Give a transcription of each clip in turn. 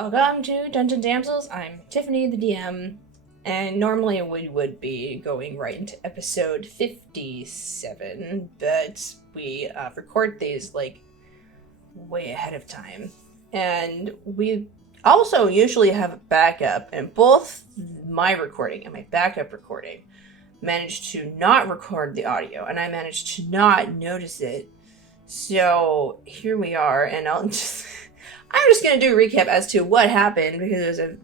Welcome to Dungeon Damsels. I'm Tiffany, the DM, and normally we would be going right into episode 57, but we record these way ahead of time. And we also usually have a backup, and both my recording and my backup recording managed to not record the audio, and I managed to not notice it. So here we are, and I'm just going to do a recap as to what happened, because it was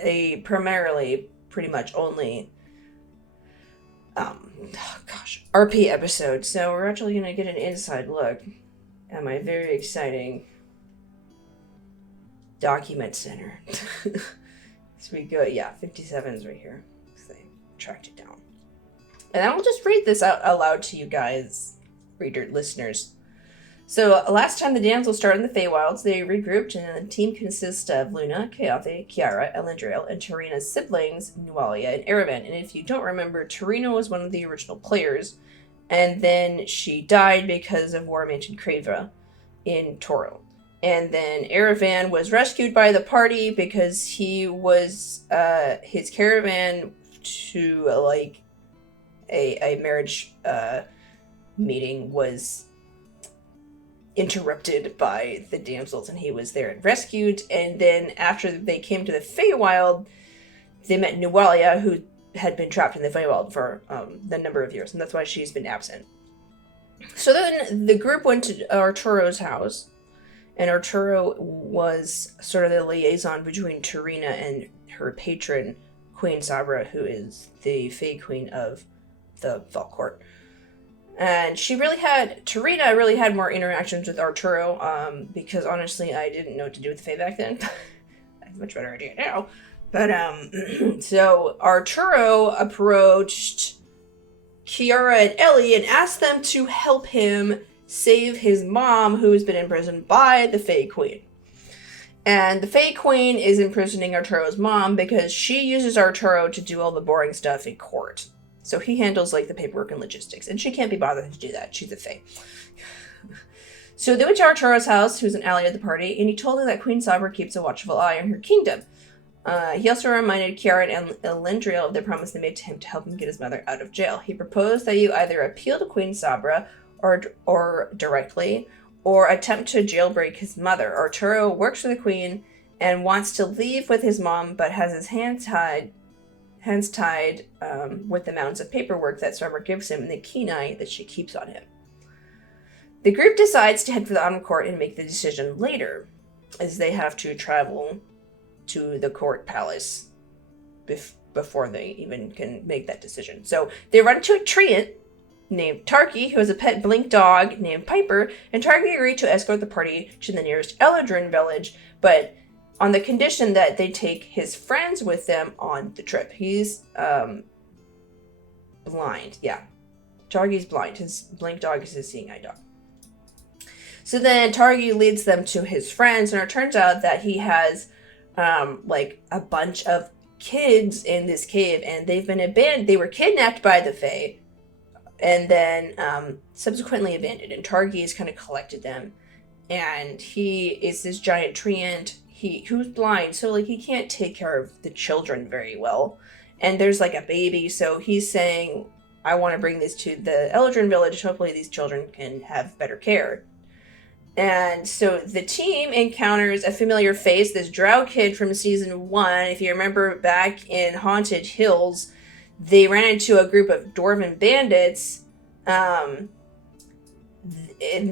a primarily pretty much only RP episode. So we're actually going to get an inside look at my very exciting document center. So we go, 57 is right here. So I tracked it down. And I will just read this out aloud to you guys, listeners. So last time the damsels started in the Feywilds, they regrouped, and the team consists of Luna, Keothe, Kiara, Elendriel, and Tarina's siblings, Nualia and Erevan. And if you don't remember, Tarina was one of the original players, and then she died because of War Mansion Crava in Toro. And then Erevan was rescued by the party because he was, his caravan to, a marriage, meeting was interrupted by the damsels, and he was there and rescued. And then after they came to the Feywild, they met Nualia, who had been trapped in the Feywild for the number of years, and that's why she's been absent. So then the group went to Arturo's house, and Arturo was sort of the liaison between Tarina and her patron, Queen Sabra, who is the Fey Queen of the Fall Court. And Tarina really had more interactions with Arturo, because honestly, I didn't know what to do with the Fae back then. I have a much better idea now. But, so Arturo approached Kiara and Ellie and asked them to help him save his mom, who's been imprisoned by the Fae Queen. And the Fae Queen is imprisoning Arturo's mom because she uses Arturo to do all the boring stuff in court. So he handles, the paperwork and logistics. And she can't be bothered to do that. She's a Fae. So they went to Arturo's house, who's an ally of the party, and he told her that Queen Sabra keeps a watchful eye on her kingdom. He also reminded Kiara and Elendriel of the promise they made to him to help him get his mother out of jail. He proposed that you either appeal to Queen Sabra or directly, or attempt to jailbreak his mother. Arturo works for the Queen and wants to leave with his mom, but has his hands tied with the mounds of paperwork that Sabra gives him and the keen eye that she keeps on him. The group decides to head for the Autumn Court and make the decision later, as they have to travel to the court palace before they even can make that decision. So they run into a treant named Tarky, who has a pet blink dog named Piper, and Tarky agreed to escort the party to the nearest Eladrin village, but on the condition that they take his friends with them on the trip. He's blind. Yeah. Targy's blind. His blink dog is his seeing eye dog. So then Targy leads them to his friends, and it turns out that he has a bunch of kids in this cave, and they've been abandoned. They were kidnapped by the Fae and then subsequently abandoned, and Targy has kind of collected them. And he is this giant treant who's blind, so he can't take care of the children very well. And there's a baby, so he's saying, I want to bring this to the Eladrin village. Hopefully these children can have better care. And so the team encounters a familiar face, this drow kid from season 1. If you remember back in Haunted Hills, they ran into a group of dwarven bandits, and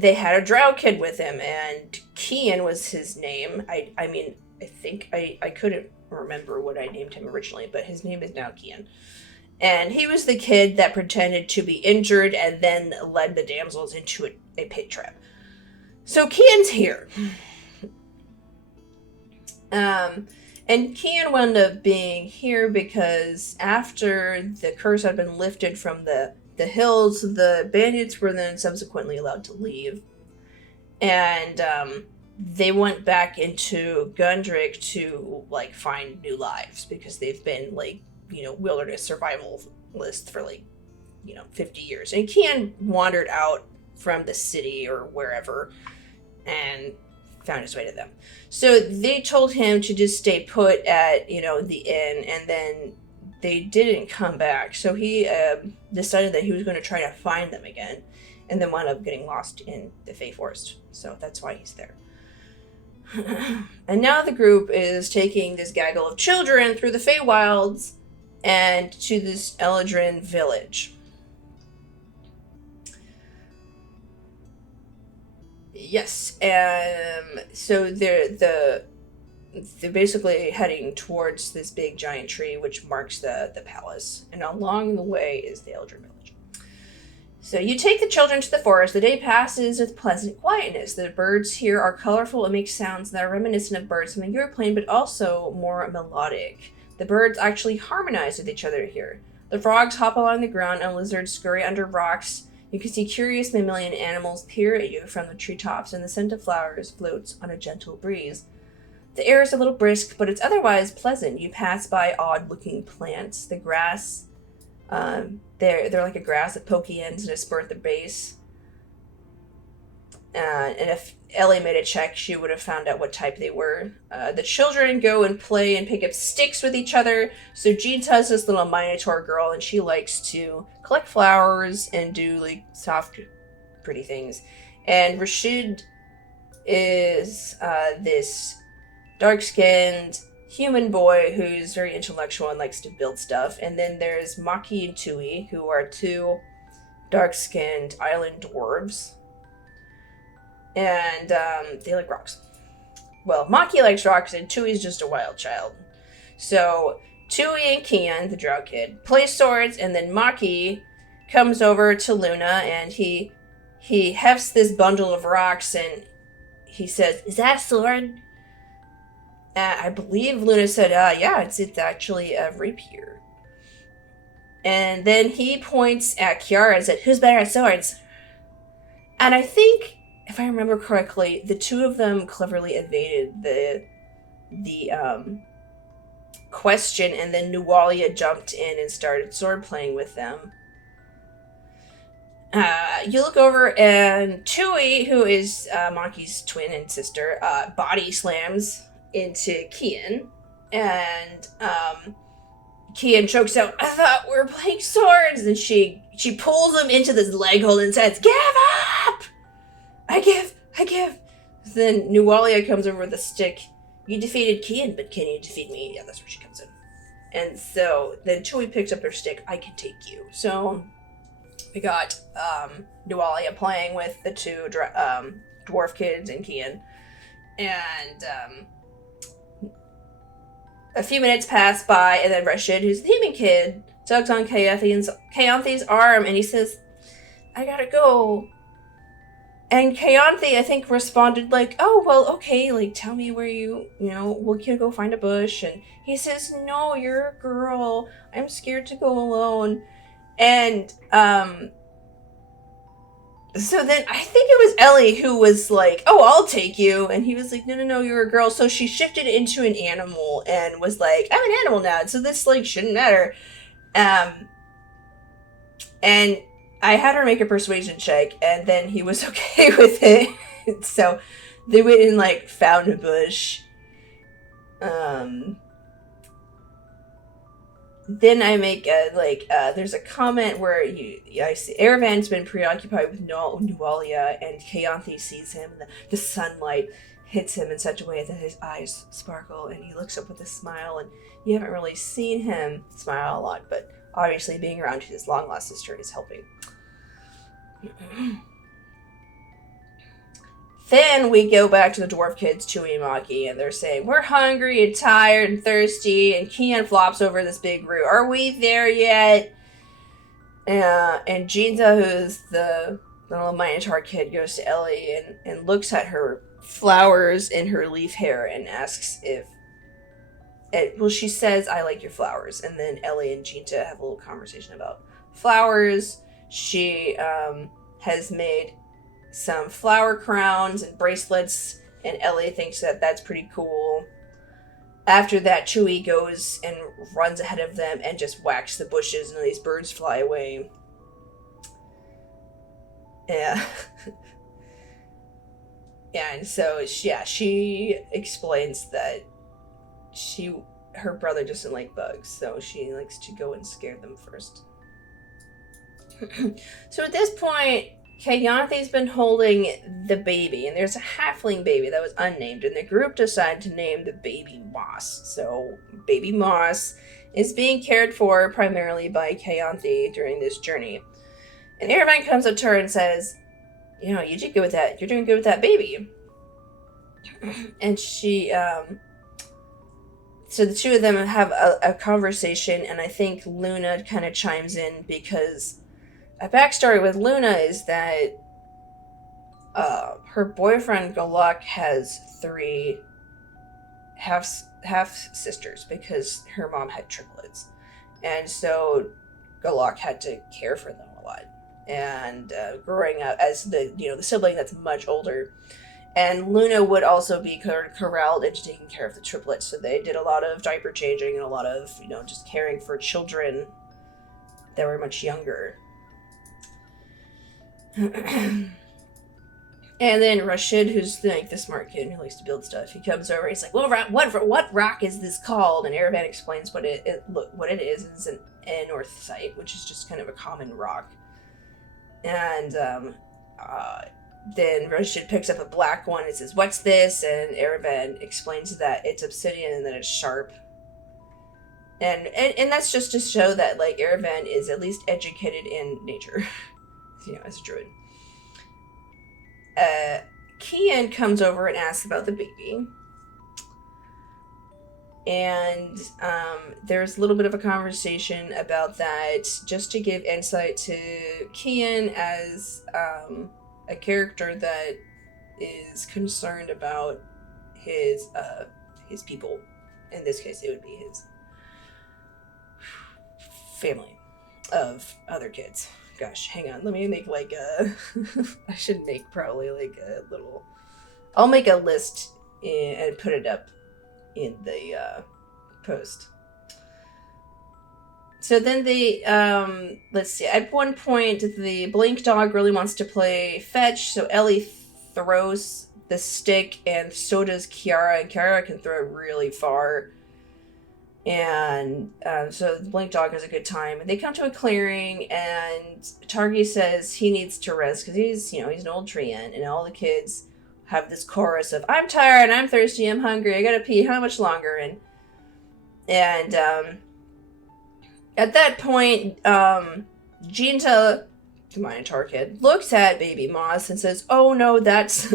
they had a drow kid with him, and Kian was his name. I think I couldn't remember what I named him originally, but his name is now Kian. And he was the kid that pretended to be injured and then led the damsels into a pit trap. So Kian's here. And Kian wound up being here because after the curse had been lifted from the hills, the bandits were then subsequently allowed to leave. And they went back into Gundrick to find new lives, because they've been wilderness survivalists for 50 years. And Kian wandered out from the city or wherever and found his way to them. So they told him to just stay put at, the inn, and then they didn't come back. So he decided that he was going to try to find them again, and then wound up getting lost in the Fey Forest. So that's why he's there. And now the group is taking this gaggle of children through the Feywilds and to this Eladrin village. Yes, so they're basically heading towards this big giant tree, which marks the palace, and along the way is the Eldrin village. So you take the children to the forest. The day passes with pleasant quietness. The birds here are colorful and make sounds that are reminiscent of birds from the Europlane, but also more melodic. The birds actually harmonize with each other here. The frogs hop along the ground and lizards scurry under rocks. You can see curious mammalian animals peer at you from the treetops, and the scent of flowers floats on a gentle breeze. The air is a little brisk, but it's otherwise pleasant. You pass by odd-looking plants. The grass, they're like a grass with pokey ends and a spur at the base. And if Ellie made a check, she would have found out what type they were. The children go and play and pick up sticks with each other. So Jean has this little Minotaur girl, and she likes to collect flowers and do like soft, pretty things. And Rashid is this dark-skinned human boy who's very intellectual and likes to build stuff. And then there's Maki and Tui, who are two dark-skinned island dwarves. And they like rocks. Well, Maki likes rocks, and Tui's just a wild child. So Tui and Kian, the drow kid, play swords, and then Maki comes over to Luna, and he hefts this bundle of rocks, and he says, "Is that a sword?" I believe Luna said, yeah, it's actually a rapier. And then he points at Kiara and said, "Who's better at swords?" And I think, if I remember correctly, the two of them cleverly evaded the question, and then Nualia jumped in and started sword playing with them. You look over, and Tui, who is Maki's twin and sister, body slams into Kian, and Kian chokes out, "I thought we were playing swords," and she pulls him into this leg hold and says, "Give up! I give. Then Nualia comes over with a stick. "You defeated Kian, but can you defeat me?" Yeah, that's where she comes in. And so then Tui picks up her stick. "I can take you." So we got Nualia playing with the two dwarf kids and Kian. And a few minutes pass by, and then Rashid, who's the human kid, tugs on Kayanthe's arm, and he says, "I gotta go." And Kayanthe, I think, responded like, "Oh, well, okay, like, tell me where we can go find a bush." And he says, "No, you're a girl. I'm scared to go alone." And, so then I think it was Ellie who was like, "Oh, I'll take you." And he was like, No, you're a girl." So she shifted into an animal and was like, "I'm an animal now, so this, like, shouldn't matter." And I had her make a persuasion check, and then he was okay with it. So they went and, like, found a bush. Then I make there's a comment where I see Aravan's been preoccupied with Nualia, and Kayanthe sees him, and the sunlight hits him in such a way that his eyes sparkle, and he looks up with a smile, and you haven't really seen him smile a lot, but obviously being around his long-lost sister is helping. Then we go back to the dwarf kids, Tui and Maki, and they're saying, "We're hungry and tired and thirsty," and Kian flops over this big root. "Are we there yet?" And Jinza, who's the little Minotaur kid, goes to Ellie and looks at her flowers in her leaf hair and asks she says, "I like your flowers." And then Ellie and Jinza have a little conversation about flowers. She has made some flower crowns and bracelets, and Ellie thinks that that's pretty cool. After that, Chewie goes and runs ahead of them and just whacks the bushes, and these birds fly away. Yeah. And so, she explains that her brother doesn't like bugs, so she likes to go and scare them first. So at this point, Kayanthe's been holding the baby, and there's a halfling baby that was unnamed, and the group decided to name the baby Moss. So baby Moss is being cared for primarily by Kayanthe during this journey. And Erebine comes up to her and says, you did good with that. You're doing good with that baby. And she, so the two of them have a conversation, and I think Luna kind of chimes in because a backstory with Luna is that her boyfriend Galak has 3 half sisters because her mom had triplets, and so Galak had to care for them a lot. And growing up as the sibling that's much older, and Luna would also be corralled into taking care of the triplets. So they did a lot of diaper changing and a lot of just caring for children that were much younger. And then Rashid, who's the smart kid who likes to build stuff, he comes over. He's like, "Well, what rock is this called?" And Erebine explains what it is. It's an anorthite, which is just kind of a common rock. And then Rashid picks up a black one and says, "What's this?" And Erebine explains that it's obsidian and that it's sharp. And that's just to show that Erebine is at least educated in nature. As a druid. Kian comes over and asks about the baby. And there's a little bit of a conversation about that, just to give insight to Kian as a character that is concerned about his people. In this case, it would be his family of other kids. Gosh, hang on. Let me make I should make probably a little... I'll make a list and put it up in the post. So then let's see. At one point, the Blink dog really wants to play fetch, so Ellie throws the stick, and so does Kiara, and Kiara can throw really far. And so the Blink dog has a good time. And they come to a clearing, and Targi says he needs to rest because he's an old treant, and all the kids have this chorus of, "I'm tired, I'm thirsty, I'm hungry, I gotta pee, how much longer?" And at that point, Jinta, the Minotaur kid, looks at baby Moss and says, "Oh no, that's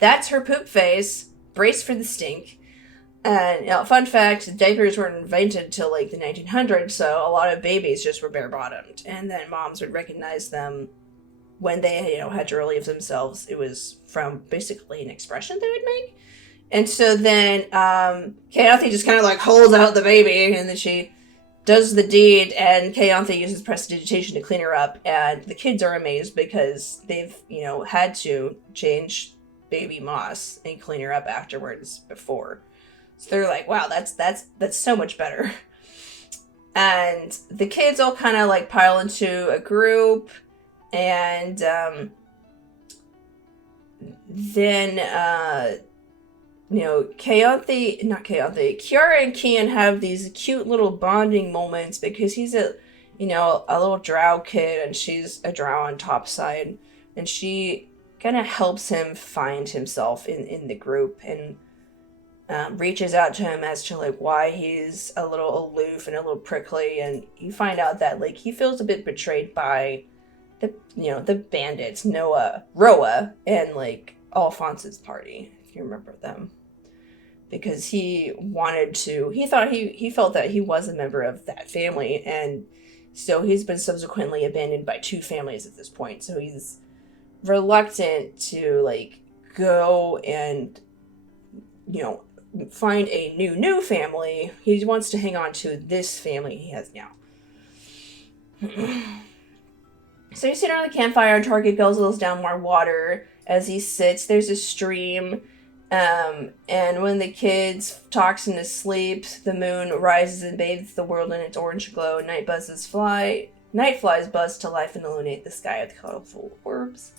her poop face. Brace for the stink." And fun fact, diapers weren't invented until the 1900s, so a lot of babies just were bare-bottomed. And then moms would recognize them when they had to relieve themselves. It was from basically an expression they would make. And so then Kayanthe just kind of holds out the baby, and then she does the deed, and Kayanthe uses prestidigitation to clean her up. And the kids are amazed because they've had to change baby Moss and clean her up afterwards before. So they're like, "Wow, that's so much better." And the kids all kind of pile into a group, and then Kiara and Kian have these cute little bonding moments because he's a little drow kid and she's a drow on top side, and she kind of helps him find himself in the group, and reaches out to him as to why he's a little aloof and a little prickly, and you find out that he feels a bit betrayed by the bandits, Roa, and Alphonse's party, if you remember them, because he felt that he was a member of that family, and so he's been subsequently abandoned by 2 families at this point, so he's reluctant to go and find a new family. He wants to hang on to this family he has now. So you sit around the campfire, Target guzzles down more water as he sits. There's a stream, and when the kids talks in his sleep, the moon rises and bathes the world in its orange glow. Night flies buzz to life and illuminate the sky with colorful orbs.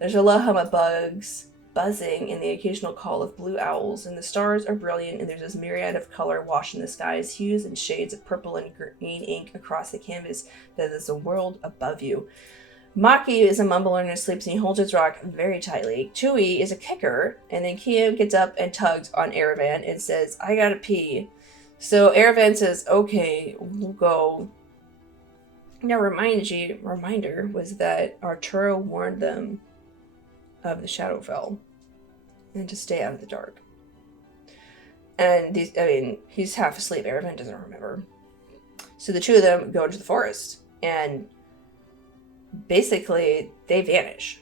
There's a low hum of bugs. buzzing and the occasional call of blue owls, and the stars are brilliant, and there's this myriad of color washed in the skies, hues and shades of purple and green ink across the canvas that is the world above you. Maki is a mumbler in his sleep, and he holds his rock very tightly. Chewie is a kicker, and then Keo gets up and tugs on Aravan and says, I gotta pee. So Aravan says, okay, we'll go. Now reminder was that Arturo warned them of the Shadowfell and to stay out of the dark. And he's half asleep. Aravan doesn't remember. So the two of them go into the forest, and basically they vanish.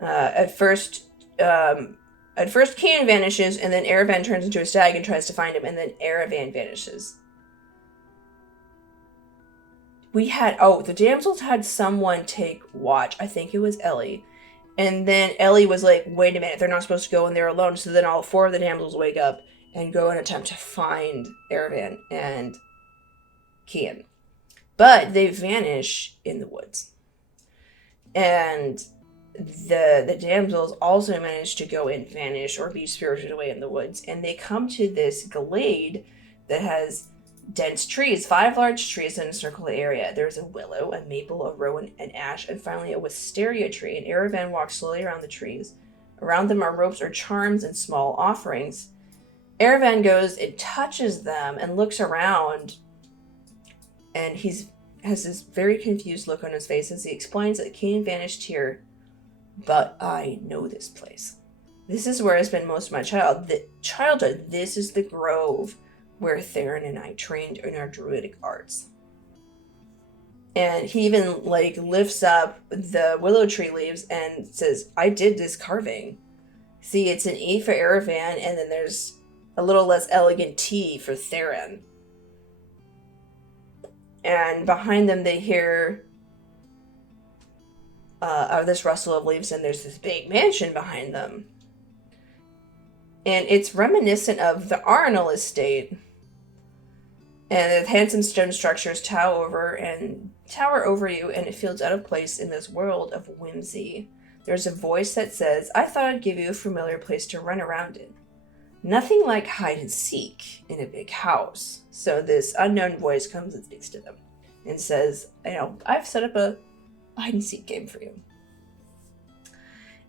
At first Kian vanishes, and then Aravan turns into a stag and tries to find him, and then Aravan vanishes. The damsels had someone take watch. I think it was Ellie. And then Ellie was like, wait a minute, they're not supposed to go when they're alone. So then all four of the damsels wake up and go and attempt to find Aravan and Kian. But they vanish in the woods. And the damsels also manage to go and vanish or be spirited away in the woods. And they come to this glade that has dense trees, 5 large trees in a circular area. There's a willow, a maple, a rowan, an ash, and finally a wisteria tree. And Aravan walks slowly around the trees. Around them are ropes or charms and small offerings. Aravan goes and touches them and looks around, and has this very confused look on his face as he explains that Kane vanished here, but I know this place. This is where I spent most of my childhood. This is the grove where Theron and I trained in our druidic arts. And he even lifts up the willow tree leaves and says, I did this carving. See, it's an E for Aravan, and then there's a little less elegant T for Theron. And behind them they hear this rustle of leaves, and there's this big mansion behind them. And it's reminiscent of the Arnell estate. And the handsome stone structures tower over you, and it feels out of place in this world of whimsy. There's a voice that says, I thought I'd give you a familiar place to run around in. Nothing like hide and seek in a big house. So this unknown voice comes and speaks to them and says, I've set up a hide and seek game for you.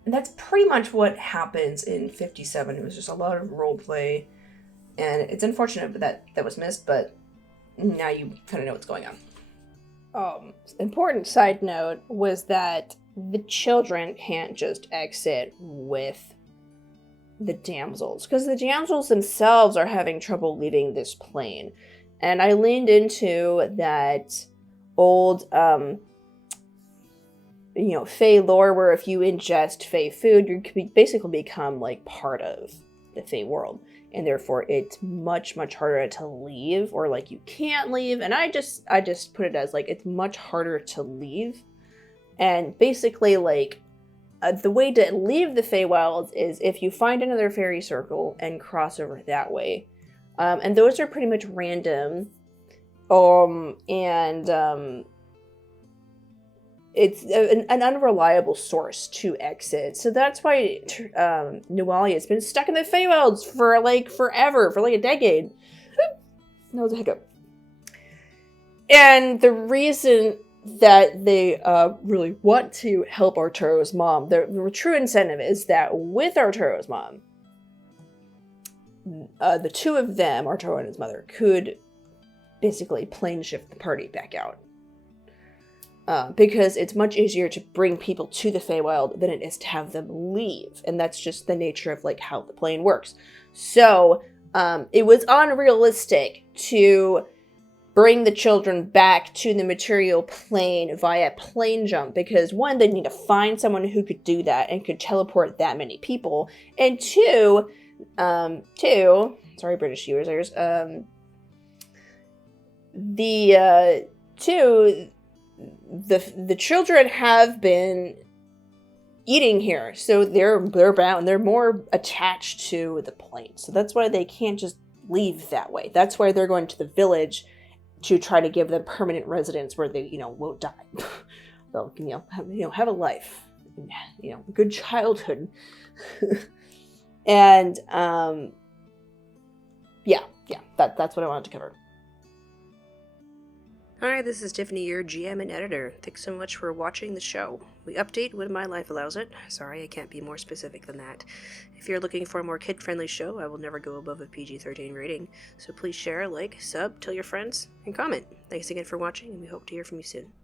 And that's pretty much what happens in 57. It was just a lot of role play, and it's unfortunate that was missed, but now you kind of know what's going on. Important side note was that the children can't just exit with the damsels, because the damsels themselves are having trouble leaving this plane. And I leaned into that old, Fey lore, where if you ingest Fey food, you could basically become part of the Fey world. And therefore it's much, much harder to leave, or you can't leave. And I just put it as it's much harder to leave. And basically the way to leave the Feywilds is if you find another fairy circle and cross over that way. And those are pretty much random. It's an unreliable source to exit. So that's why Nualia has been stuck in the Feywilds for forever, for a decade. That was a hiccup. And the reason that they really want to help Arturo's mom, the true incentive is that with Arturo's mom, the two of them, Arturo and his mother, could basically plane shift the party back out. Because it's much easier to bring people to the Feywild than it is to have them leave. And that's just the nature of how the plane works. So it was unrealistic to bring the children back to the material plane via plane jump, because one, they need to find someone who could do that and could teleport that many people. And two, sorry British users, the children have been eating here, so they're bound. They're more attached to the plane, so that's why they can't just leave that way. That's why they're going to the village to try to give them permanent residence where they, won't die. They'll, have a life good childhood. And that's what I wanted to cover. Hi, this is Tiffany, your GM and editor. Thanks so much for watching the show. We update when my life allows it. Sorry, I can't be more specific than that. If you're looking for a more kid-friendly show, I will never go above a PG-13 rating. So please share, like, sub, tell your friends, and comment. Thanks again for watching, and we hope to hear from you soon.